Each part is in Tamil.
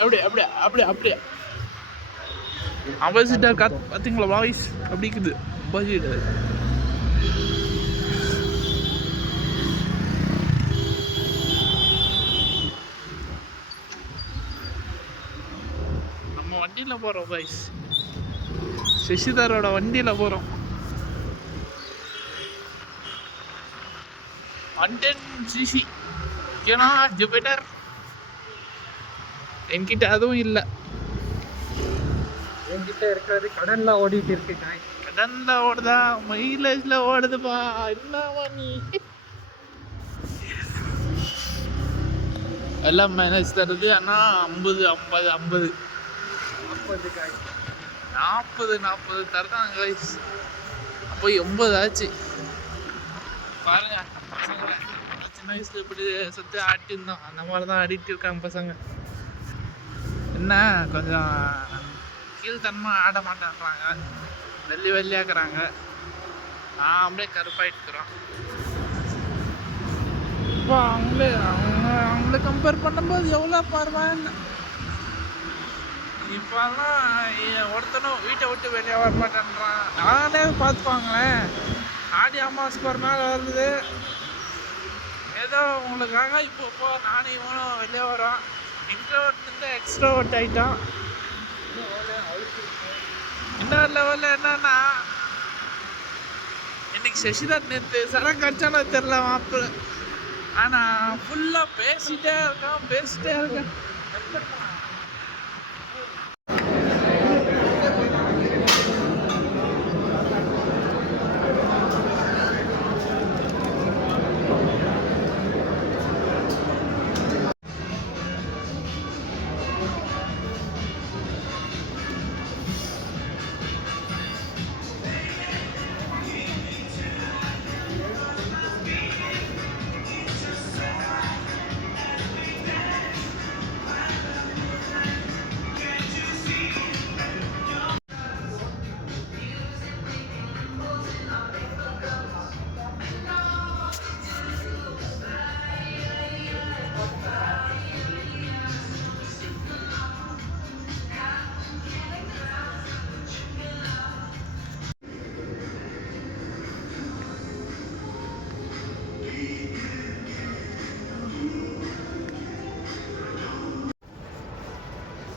அப்படியே அப்படியே அப்படியே அப்படியே ஆப்போசிட்டாக பார்த்தீங்களா வாய்ஸ் அப்படி இருக்குது ஆப்போசிட். நம்ம வண்டியில் போகிறோம் வாய்ஸ், சசிதரோட வண்டியில் போகிறோம். 110cc ஏன்னா ஜூபிட்டர் என்கிட்ட அதுவும் இல்லை. என்கிட்ட இருக்கிறது கடன்ல ஓடிட்டு இருக்கு. கடன்ல ஓடுதா மைலேஜ்ல ஓடுதுப்பா? என்னவா நீ எல்லாம் மைலேஜ் தருது. ஆனால் 50 50 50 40 தருதாங்க வயசு. அப்போ 80 ஆச்சு பாருங்க. பசங்க சின்ன வயசுல இப்படி சுற்றி ஆட்டிருந்தோம், அந்த மாதிரி தான் ஆடிட்டு இருக்காங்க பசங்க. என்ன கொஞ்சம் கீழ்த்தன்மை ஆட மாட்டேன்றாங்க, வெள்ளியாக்குறாங்க. நான் அப்படியே கருப்பாயிட்டுக்கிறோம். இப்போ அவங்கள கம்பேர் பண்ணும்போது எவ்வளோ பரவாயில்ல. இப்போல்லாம் ஒருத்தனும் வீட்டை விட்டு வெளியே வர மாட்டேன்றான். நானே பார்த்துப்பாங்களேன், ஆடி அமாவாசைக்கு ஒரு நாள் வருது, ஏதோ உங்களுக்காக இப்போ நானும் இவனும் வெளியே வரோம். இன்ட்ரோவர்ட்லேருந்து எக்ஸ்ட்ரோவர்ட் ஆகிட்டான். இன்னொரு லெவலில் என்னன்னா, இன்னைக்கு சசிதர் நேற்று சரம் கடிச்சானோ தெரில மாப்பிள்ள, ஆனால் ஃபுல்லாக பேசிட்டே இருக்கான்.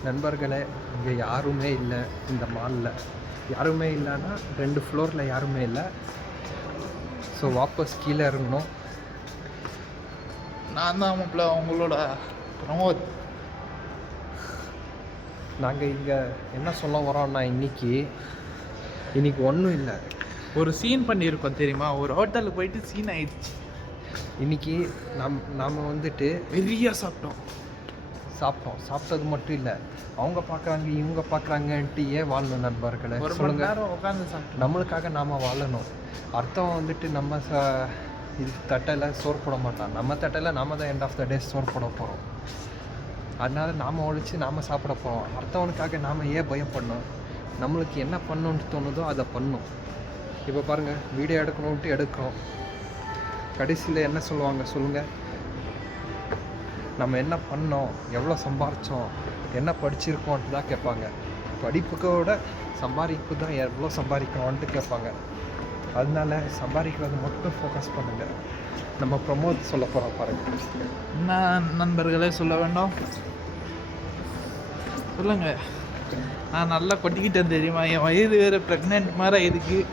நண்பர்களே, இங்கே யாருமே இல்லை. இந்த மாலில் யாருமே இல்லைன்னா 2 ஃப்ளோரில் யாருமே இல்லை. ஸோ வாபஸ் கீழே இறங்கணும். நான் தான் மாப்பிள்ள அவங்களோட பிரமோத். நாங்கள் இங்கே என்ன சொல்ல வரோம்னா, இன்னைக்கு ஒன்றும் இல்லை, ஒரு சீன் பண்ணியிருக்கோம் தெரியுமா? ஒரு ஹோட்டலுக்கு போயிட்டு சீன் ஆயிடுச்சு. இன்னைக்கு நாம் வந்துட்டு வெறியாக சாப்பிட்டது மட்டும் இல்லை, அவங்க பார்க்குறாங்க இவங்க பார்க்குறாங்கன்ட்டு ஏன் வாழணும் நண்பர்களை? சொல்லுங்க. உட்காந்து சாப்பிட்டு நம்மளுக்காக நாம் வாழணும். அர்த்தம் வந்துட்டு நம்ம இது தட்டையில் சோறு போட மாட்டான். நம்ம தட்டையில் நாம் தான் எண்ட் ஆஃப் த டே சோறு போட போகிறோம். அதனால் நாம் ஒழிச்சு நாம் சாப்பிட போகிறோம். அடுத்தவனுக்காக நாம் ஏன் பயப்படணும்? நம்மளுக்கு என்ன பண்ணணுன்ட்டு தோணுதோ அதை பண்ணணும். இப்போ பாருங்கள், வீடியோ எடுக்கணுன்ட்டு எடுக்கிறோம். கடைசியில் என்ன சொல்லுவாங்க சொல்லுங்கள்? நம்ம என்ன பண்ணோம், எவ்வளோ சம்பாரித்தோம், என்ன படிச்சிருக்கோன்ட்டு தான் கேட்பாங்க. படிப்புக்கோட சம்பாதிப்பு தான் எவ்வளோ சம்பாதிக்கணும்ன்ட்டு கேட்பாங்க. அதனால சம்பாதிக்கிறது மட்டும் ஃபோக்கஸ் பண்ணுங்கள். நம்ம ப்ரமோத் சொல்ல போகிறோம் பாருங்கள். என்ன நண்பர்களே சொல்ல வேண்டாம், சொல்லுங்கள். நான் நல்லா கொட்டிக்கிட்டேன் தெரியுமா? என் வயிறு வேறு ப்ரெக்னென்ட் மாதிரி இருக்குது.